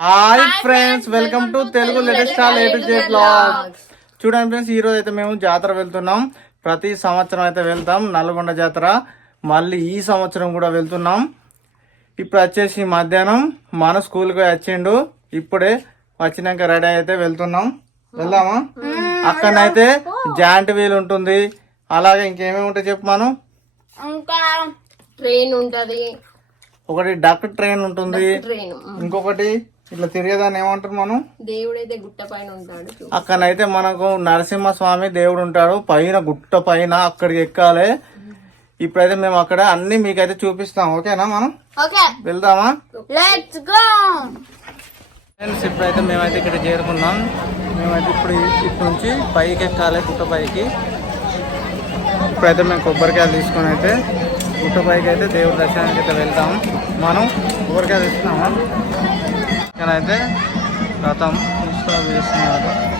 Hi friends welcome to Telugu latest all A to blogs చూడండి friends ఈ రోజు అయితే మేము జాతర వెళ్తున్నాం. ప్రతి సంవత్సరం అయితే వెళ్తాం. నల్గొండ జాతర. మళ్ళీ ఈ సంవత్సరం కూడా వెళ్తున్నాం. ఇప్పుడు వచ్చేసి మధ్యాహ్నం. మన స్కూల్కి వచ్చిండు. ఇప్పుడే వచ్చినాక రెడీ అయితే వెళ్తున్నాం. వెళ్దామా? అక్కడనైతే జాయింట్ వీల్ ఉంటుంది. అలాగే ఇంకేమేమి ఉంటాయి చెప్పు మనం? ఇంకా ట్రైన్ ఉంటది. ఒకటి డాక్టర్ ట్రైన్ ఉంటుంది. ఇంకొకటి ఇట్లా తిరిగేదాన్ని ఏమంటారు మనం? దేవుడైతే గుట్ట పైన ఉంటాడు అక్కడైతే మనకు నరసింహస్వామి దేవుడు ఉంటాడు. పైన గుట్ట పైన అక్కడికి ఎక్కాలి. ఇప్పుడైతే మేము అక్కడ అన్ని మీకైతే చూపిస్తాం. ఓకేనా మనం? వెళ్దామా? ఫ్రెండ్స్ ఇప్పుడైతే మేమైతే ఇక్కడ చేరుకున్నాం. మేమైతే ఇప్పుడు ఇటు నుంచి పైకి ఎక్కాలి గుట్ట పైకి. ఇప్పుడైతే మేము కొబ్బరికాయలు తీసుకొని అయితే గుట్ట పైకి అయితే దేవుడి దర్శనానికి అయితే వెళ్తాం మనం కొబ్బరికాయలు ఇస్తున్నామా ఇక్కడైతే రథం ముస్తాబు వేస్తున్నారు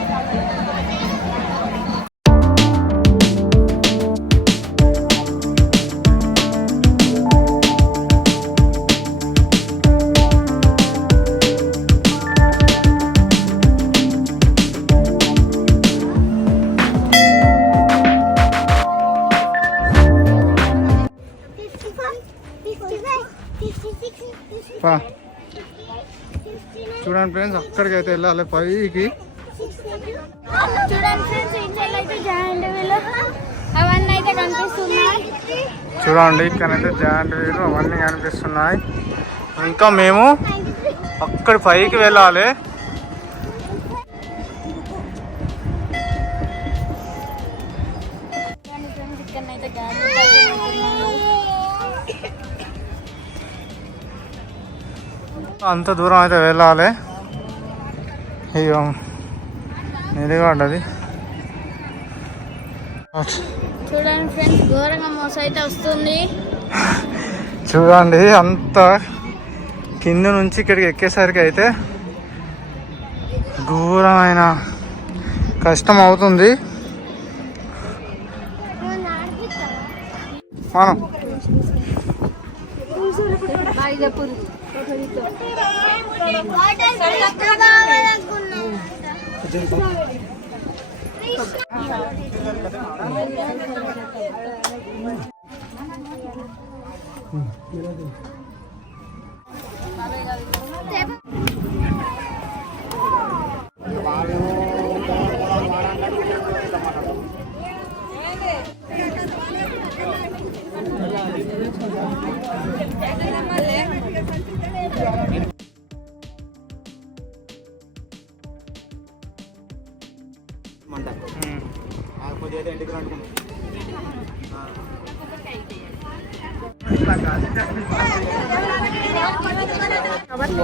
చూడండి ఫ్రెండ్స్ అక్కడికి అయితే వెళ్ళాలి. పైకి. చూడండి అయితే జాయింట్ వీల్. అవన్నీ కనిపిస్తున్నాయి. చూడండి ఇక్కడైతే జాయింట్ వీలు అవన్నీ కనిపిస్తున్నాయి. ఇంకా మేము అక్కడ పైకి వెళ్ళాలి. అంత దూరం అయితే వెళ్ళాలి. అయ్యో నిధిగా ఉండదు చూడండి ఫ్రెండ్స్ ఘోరంగా మోస అయితే వస్తుంది. చూడండి అంత కింద నుంచి ఇక్కడికి ఎక్కేసరికి అయితే ఘోరమైన కష్టం అవుతుంది. మనం. Gracias.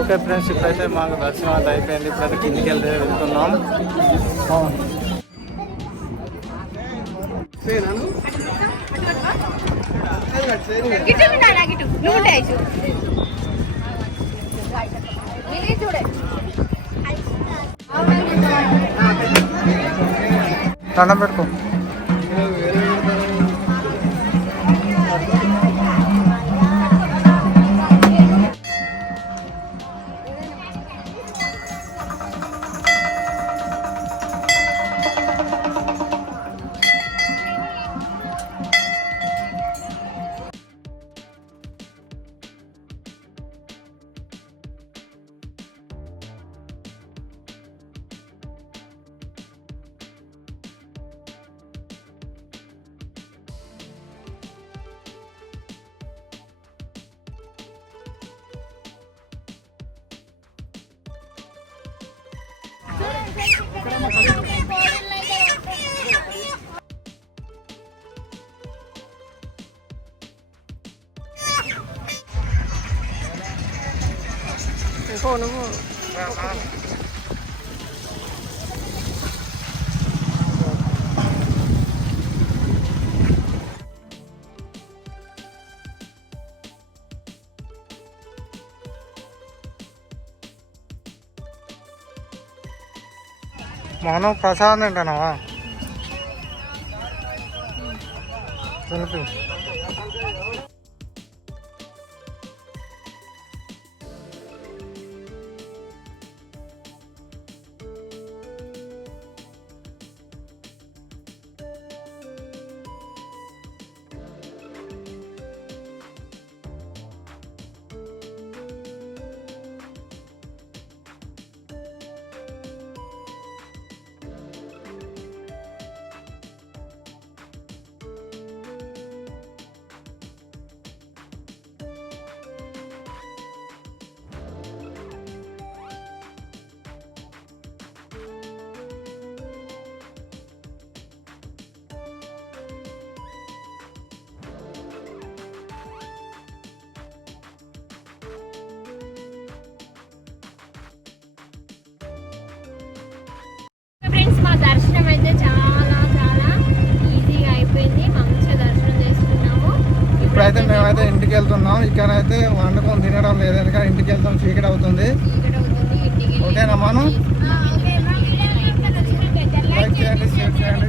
ఓకే ఫ్రెండ్స్ ఇప్పుడైతే మాకు దర్శనం అయితే అయిపోయింది. ఇప్పుడైతే కిందికి వెళ్తే వెళ్తున్నాం. దండం పెట్టుకో โคนะพ่อ మనం ప్రసాదం తింటానావా తెలిపి దర్శనం అయితే చాలా చాలా ఈజీగా అయిపోయింది. మంచిగా దర్శనం ఇప్పుడైతే మేమైతే ఇంటికి వెళ్తున్నాం ఇక్కడ అయితే వండుకొని తినడం లేదు. ఎందుకంటే ఇంటికి వెళ్తాం చీకటి అవుతుంది ఓకేనా మనం? లైక్ చేయండి షేర్ చేయండి